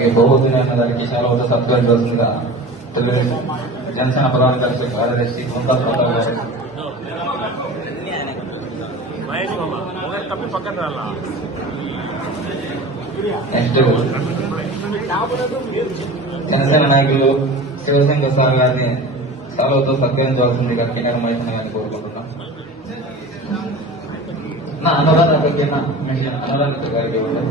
అలాగే బహుజన అన్న గారికి చాలా వద్ద సత్కరించవలసిందిగా తెలుగుదేశం జనసేన ప్రధాన కార్యదర్శి కార్యదర్శి నెక్స్ట్. జనసేన నాయకులు శివశంకర్ సార్ గారిని సెలవుతో సత్కరించవలసిందిగా కిన్నర్ మహిళ గారిని కోరుకుంటున్నా. నా అనురాధ అనురాధ గారికి ఇవ్వండి.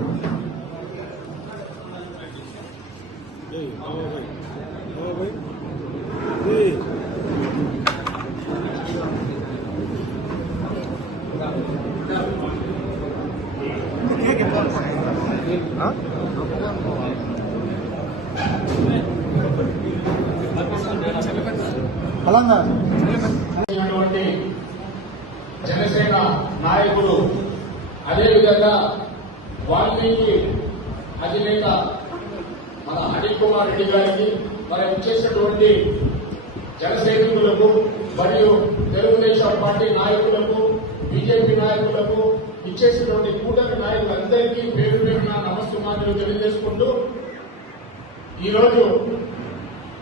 ఉన్నటువంటి జనసేన నాయకులు అదేవిధంగా వాల్మీకి అధినేత మన అనిల్ కుమార్ రెడ్డి గారికి మరి వచ్చేసినటువంటి జన సైనికులకు మరియు తెలుగుదేశం పార్టీ నాయకులకు బీజేపీ నాయకులకు ఇచ్చేసినటువంటి కూటమి నాయకులందరికీ పేరు పేరున నమస్కారాలు తెలియజేసుకుంటూ ఈరోజు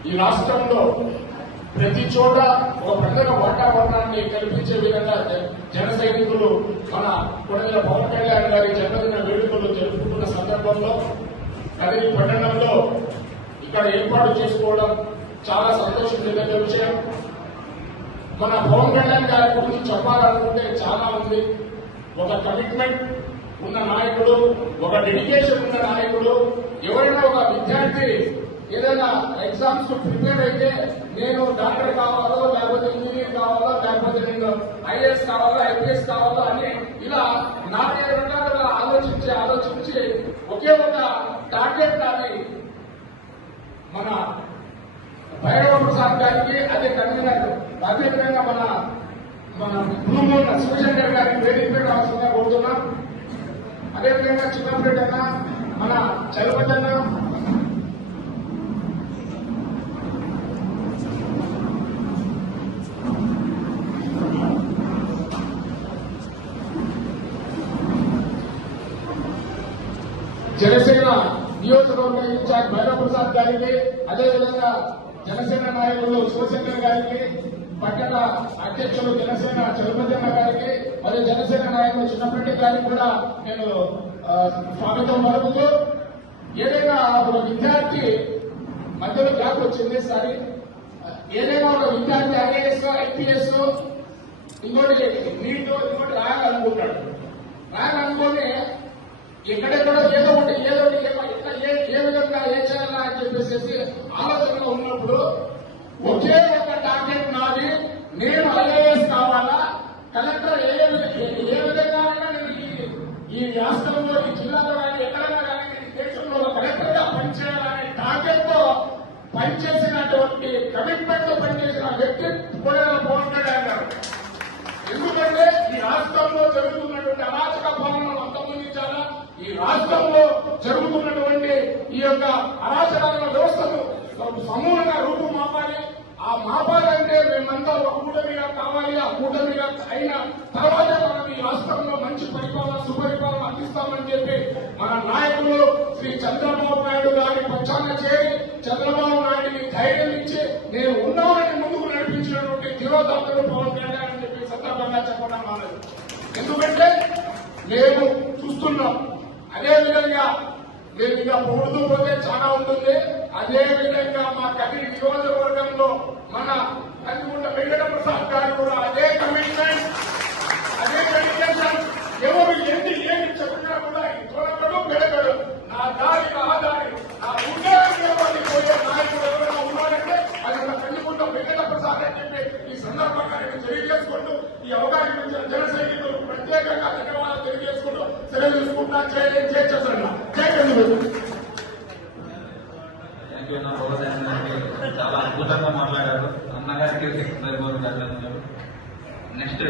ఈ రాష్ట్రంలో ప్రతి చోట ఒక ప్రజల వాతావరణాన్ని కల్పించే విధంగా జ- జన సైనికులు మన కొడగల పవన్ కళ్యాణ్ గారి జన్మదిన వేడుకలు జరుపుకుంటున్న సందర్భంలో కదిరి పట్టణంలో ఇక్కడ ఏర్పాటు చేసుకోవడం చాలా సంతోషం సంతోషించదగ్గ విషయం. మన పవన్ కళ్యాణ్ గారి గురించి చెప్పాలనుకుంటే చాలా ఉంది. ఒక కమిట్మెంట్ ఉన్న నాయకుడు ఒక డెడికేషన్ ఉన్న నాయకుడు ఎవరైనా ఒక విద్యార్థి ఏదైనా ఎగ్జామ్స్కు ప్రిపేర్ అయితే నేను డాక్టర్ కావాలో లేకపోతే ఇంజనీర్ కావాలో లేకపోతే నేను ఐఏఎస్ కావాలో ఐపీఎస్ కావాలో అని ఇలా నాలుగైదు రకాల ఆలోచించి ఆలోచించి ఒకే ఒక టార్గెట్ కానీ మన భైరవ ప్రసాద్ గారికి అదే కన్వీనర్ అదేవిధంగా మన మన భూమూల శివశంకర్ గారికి వేదిక మీద రావాల్సిందిగా కోరుతున్నాం. అదేవిధంగా చిన్నపేట మన చలపతన్న జనసేన నియోజకవర్గ ఇన్ఛార్జ్ భైరవప్రసాద్ గారికి అదేవిధంగా జనసేన నాయకులు శివశంకర్ గారికి పట్టణ అధ్యక్షులు జనసేన చలపతిన్న గారికి మరియు జనసేన నాయకులు చిన్నప్పటి గారికి కూడా నేను స్వాగతం పలుకుతూ ఏదైనా ఒక విద్యార్థి మధ్యలో గ్యాప్ వచ్చింది సరే. ఏదైనా ఒక విద్యార్థి ఐఏఎస్ ఐపీఎస్ ఇంకోటి నీట్ ఇంకోటి రాయాలనుకుంటాడు. రాయాలనుకోని ఎక్కడెక్కడో ఏదో ఒకటి ఏదో ఒకటి ఏ- విధంగా ఏ చేయాలా అని చెప్పేసి ఆలోచనలో ఉన్నప్పుడు ఒకే ఒక టార్గెట్ నాది నేను ఐఏఎస్ కావాలా? కలెక్టర్ ఏ ఏ- విధంగా అయినా నేను ఈ- రాష్ట్రంలో ఈ జిల్లాలో కానీ ఎక్కడైనా కానీ నేను దేశంలో కలెక్టర్గా పనిచేయాలనే టార్గెట్తో పనిచేసినటువంటి కమిట్మెంట్తో పనిచేసిన వ్యక్తి కూడా పవన్ కళ్యాణ్ గారు ఎందుకంటే ఈ రాష్ట్రంలో జరుగుతున్నటువంటి అరాచక పాలనను అంతమొందించాలా ఈ రాష్ట్రంలో జరుగుతున్నటువంటి ఈ యొక్క అరాచకాల వ్యవస్థను సమూలంగా రూపుమాపాలి ఆ మాపాలంటే మేమంతా ఒక కూటమిగా కావాలి. ఆ కూటమిగా అయిన తర్వాత మనం ఈ రాష్ట్రంలో మంచి పరిపాలన సుపరిపాలన అందిస్తామని చెప్పి మన నాయకులు శ్రీ చంద్రబాబు నాయుడు గారి పక్షాన చేరి చంద్రబాబు నాయుడికి ధైర్యం ఇచ్చి నేను ఉన్నామని ముందుకు నడిపించినటువంటి ధీరోదాత్తుడు పవన్ కళ్యాణ్ అని చెప్పి సందర్భంగా చెప్పడం మానదు. ఎందుకంటే మేము చూస్తున్నాం అదే విధంగా నేను ఇంకా పొగుడుతూ పోతే చాలా ఉంటుంది. అదే విధంగా మా కవి నియోజకవర్గంలో మన కందిగుంట వెంకట ప్రసాద్ గారు కూడా అదే కమిట్మెంట్ అదే డెడికేషన్ ఎవరు ఏంటి ఏమి చెప్పినా కూడా ఈ తొలగడు పెరగడు నా దారి ఆ దారి నా ఉద్యోగాన్ని పోయే నాయకుడు ఎవరైనా ఉన్నారంటే అది మన కందిగుంట వెంకట ప్రసాద్ అని చెప్పి ఈ సందర్భంగా నేను తెలియజేసుకుంటూ ఈ అవకాశం ఇచ్చిన జనసైనికులు ప్రత్యేకంగా ధన్యవాదాలు తెలియజేసుకుంటూ సెలవు తీసుకుంటా చేయలేదు చేసేసన్నా చేయలేదు కందిగుంట చాలా అద్భుతంగా మాట్లాడారు. అన్నగారికి నెక్స్ట్